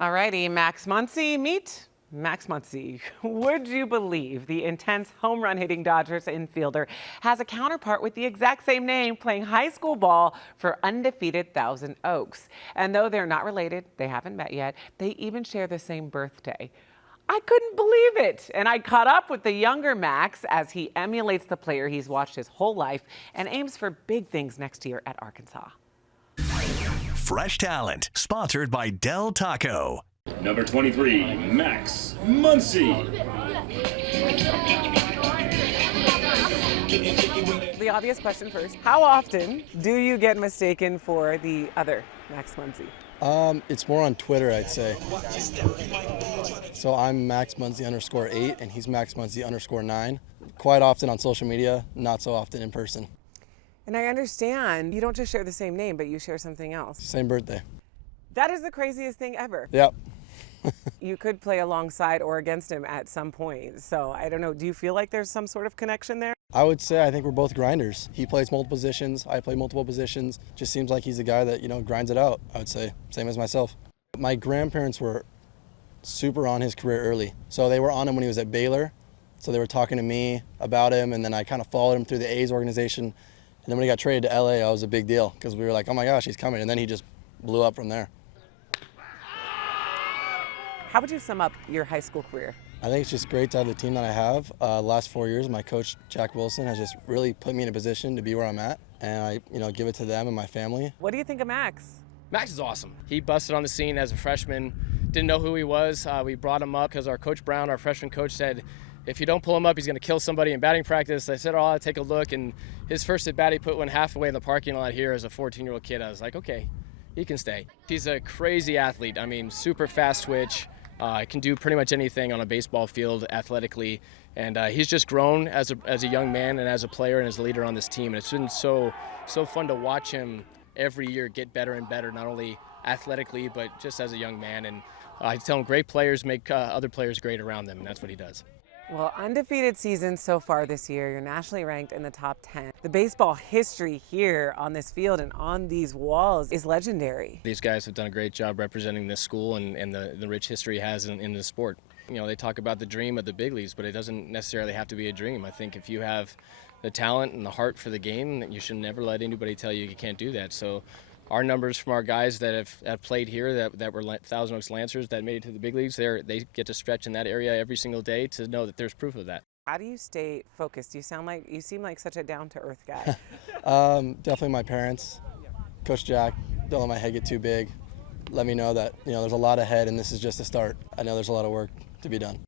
Alrighty, Max Muncy, meet Max Muncy. Would you believe the intense home run hitting Dodgers infielder has a counterpart with the exact same name playing high school ball for undefeated Thousand Oaks? And though they're not related, they haven't met yet, they even share the same birthday. I couldn't believe it. And I caught up with the younger Max as he emulates the player he's watched his whole life and aims for big things next year at Arkansas. Fresh Talent, sponsored by Del Taco. Number 23, Max Muncy. The obvious question first. How often do you get mistaken for the other Max Muncy? It's more on Twitter, I'd say. So I'm Max Muncy _8 and he's Max Muncy _9. Quite often on social media, not so often in person. And I understand you don't just share the same name, but you share something else. Same birthday. That is the craziest thing ever. Yep. You could play alongside or against him at some point. So I don't know, do you feel like there's some sort of connection there? I would say I think we're both grinders. He plays multiple positions, I play multiple positions. Just seems like he's a guy that, grinds it out, I would say. Same as myself. My grandparents were super on his career early. So they were on him when he was at Baylor. So they were talking to me about him, and then I kind of followed him through the A's organization. And then when he got traded to LA, I was a big deal because we were like, oh my gosh, he's coming. And then he just blew up from there. How would you sum up your high school career? I think it's just great to have the team that I have. The last 4 years, my coach, Jack Wilson, has just really put me in a position to be where I'm at. And I, give it to them and my family. What do you think of Max? Max is awesome. He busted on the scene as a freshman. Didn't know who he was. We brought him up because our coach Brown, our freshman coach, said, if you don't pull him up, he's going to kill somebody in batting practice. I said, oh, I'll take a look. And his first at bat, he put one halfway in the parking lot here as a 14-year-old kid. I was like, okay, he can stay. He's a crazy athlete. I mean, super fast twitch. Can do pretty much anything on a baseball field athletically. And he's just grown as a young man and as a player and as a leader on this team. And it's been so fun to watch him every year get better and better, not only athletically, but just as a young man. And I tell him great players make other players great around them, and that's what he does. Well, undefeated season so far this year. You're nationally ranked in the top 10. The baseball history here on this field and on these walls is legendary. These guys have done a great job representing this school and the rich history it has in the sport. They talk about the dream of the big leagues, but it doesn't necessarily have to be a dream. I think if you have the talent and the heart for the game, you should never let anybody tell you you can't do that. So our numbers from our guys that have played here that were Thousand Oaks Lancers that made it to the big leagues, they get to stretch in that area every single day to know that there's proof of that. How do you stay focused? You seem like such a down-to-earth guy. Definitely my parents. Coach Jack, don't let my head get too big. Let me know that there's a lot ahead and this is just the start. I know there's a lot of work to be done.